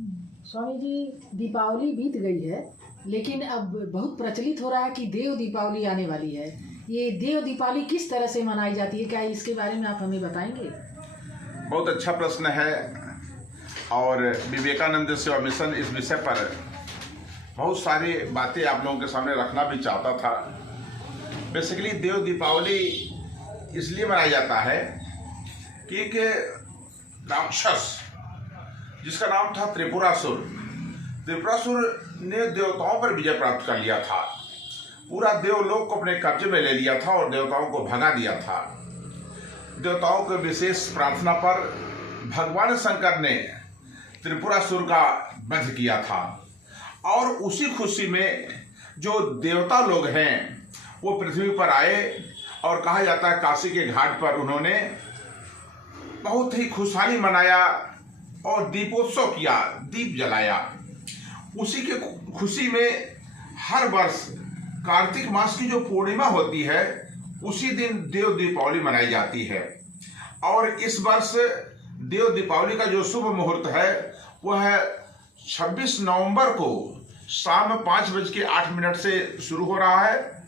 स्वामी जी, दीपावली बीत गई है, लेकिन अब बहुत प्रचलित हो रहा है कि देव दीपावली आने वाली है। ये देव दीपावली किस तरह से मनाई जाती है, क्या इसके बारे में आप हमें बताएंगे? बहुत अच्छा प्रश्न है और विवेकानंद सेवा मिशन इस विषय पर बहुत सारी बातें आप लोगों के सामने रखना भी चाहता था। बेसिकली देव दीपावली इसलिए मनाया जाता है कि एक राक्षस जिसका नाम था त्रिपुरासुर ने देवताओं पर विजय प्राप्त कर लिया था। पूरा देवलोक को अपने कब्जे में ले लिया था और देवताओं को भगा दिया था। देवताओं के विशेष प्रार्थना पर भगवान शंकर ने त्रिपुरासुर का वध किया था और उसी खुशी में जो देवता लोग हैं वो पृथ्वी पर आए और कहा जाता है काशी के घाट पर उन्होंने बहुत ही खुशहाली मनाया और दीपोत्सव किया, दीप जलाया। उसी के खुशी में हर वर्ष कार्तिक मास की जो पूर्णिमा होती है उसी दिन देव दीपावली मनाई जाती है। और इस वर्ष देव दीपावली का जो शुभ मुहूर्त है वह 26 नवंबर को शाम 5:08 से शुरू हो रहा है।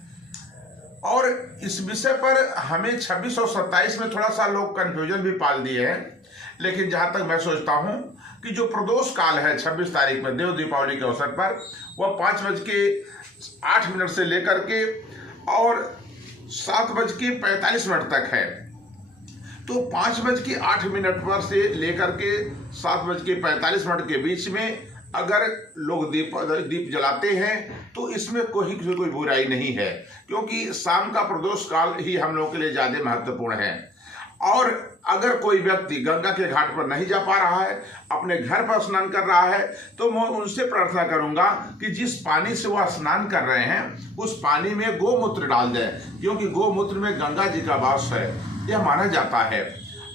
और इस विषय पर हमें 26 और 27 में थोड़ा सा लोग कंफ्यूजन भी पाल दिए हैं, लेकिन जहां तक मैं सोचता हूं कि जो प्रदोष काल है 26 तारीख में देव दीपावली के अवसर पर वह 5:08 से लेकर के और 7:45 तक है। तो 5:08 पर से लेकर के 7:45 के बीच में अगर लोग दीप जलाते हैं तो इसमें कोई बुराई नहीं है, क्योंकि शाम का प्रदोष काल ही हम लोगों के लिए ज्यादा महत्वपूर्ण है। और अगर कोई व्यक्ति गंगा के घाट पर नहीं जा पा रहा है, अपने घर पर स्नान कर रहा है, तो मैं उनसे प्रार्थना करूंगा कि जिस पानी से वह स्नान कर रहे हैं उस पानी में गोमूत्र डाल दें, क्योंकि गोमूत्र में गंगा जी का वास है, यह माना जाता है।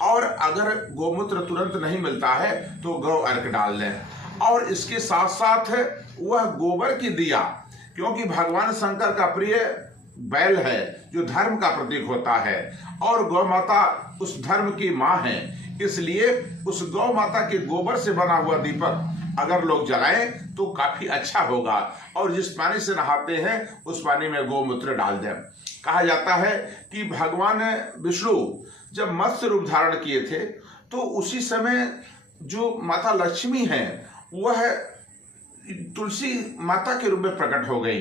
और अगर गोमूत्र तुरंत नहीं मिलता है तो गौ अर्घ डाल दें। और इसके साथ साथ वह गोबर की दिया, क्योंकि भगवान शंकर का प्रिय बैल है जो धर्म का प्रतीक होता है और गौ माता उस धर्म की माँ है, इसलिए उस गौ माता के गोबर से बना हुआ दीपक अगर लोग जलाएं तो काफी अच्छा होगा। और जिस पानी से नहाते हैं उस पानी में गोमूत्र डाल दें। कहा जाता है कि भगवान विष्णु जब मत्स्य रूप धारण किए थे तो उसी समय जो माता लक्ष्मी है वह तुलसी माता के रूप में प्रकट हो गई।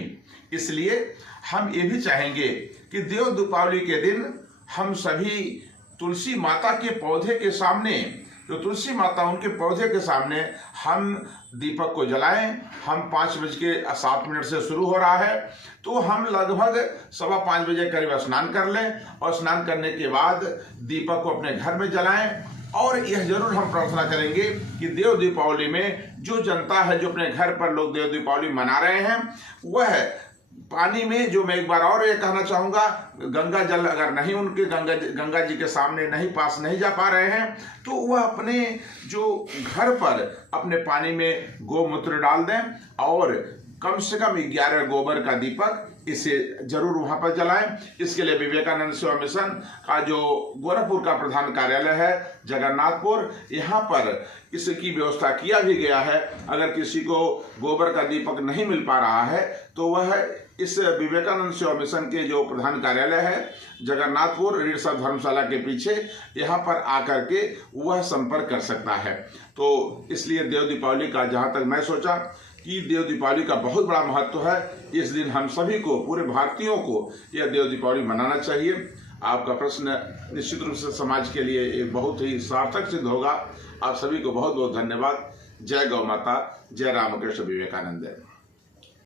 इसलिए हम ये भी चाहेंगे कि देव दीपावली के दिन हम सभी तुलसी माता के पौधे के सामने, जो तुलसी माता उनके पौधे के सामने हम दीपक को जलाएं। हम 5:07 से शुरू हो रहा है तो हम लगभग 5:15 बजे करीब स्नान कर लें और स्नान करने के बाद दीपक को अपने घर में जलाएं। और यह जरूर हम प्रार्थना करेंगे कि देव दीपावली में जो जनता है, जो अपने घर पर लोग देव दीपावली मना रहे हैं, वह पानी में, जो मैं एक बार और ये कहना चाहूंगा, गंगा जल अगर नहीं उनके गंगा जी के सामने नहीं पास नहीं जा पा रहे हैं तो वह अपने जो घर पर अपने पानी में गोमूत्र डाल दें और कम से कम 11 गोबर का दीपक इसे जरूर वहां पर जलाएं। इसके लिए विवेकानंद सेवा मिशन का जो गोरखपुर का प्रधान कार्यालय है जगन्नाथपुर, यहाँ पर इसकी व्यवस्था किया भी गया है। अगर किसी को गोबर का दीपक नहीं मिल पा रहा है तो वह इस विवेकानंद सेवा मिशन के जो प्रधान कार्यालय है जगन्नाथपुर रीढ़ धर्मशाला के पीछे, यहाँ पर आकर के वह संपर्क कर सकता है। तो इसलिए देव दीपावली का जहाँ तक मैं सोचा कि देव दीपावली का बहुत बड़ा महत्व है। इस दिन हम सभी को, पूरे भारतीयों को यह देव दीपावली मनाना चाहिए। आपका प्रश्न निश्चित रूप से समाज के लिए एक बहुत ही सार्थक सिद्ध होगा। आप सभी को बहुत बहुत धन्यवाद। जय गौ माता, जय रामकृष्ण विवेकानंद।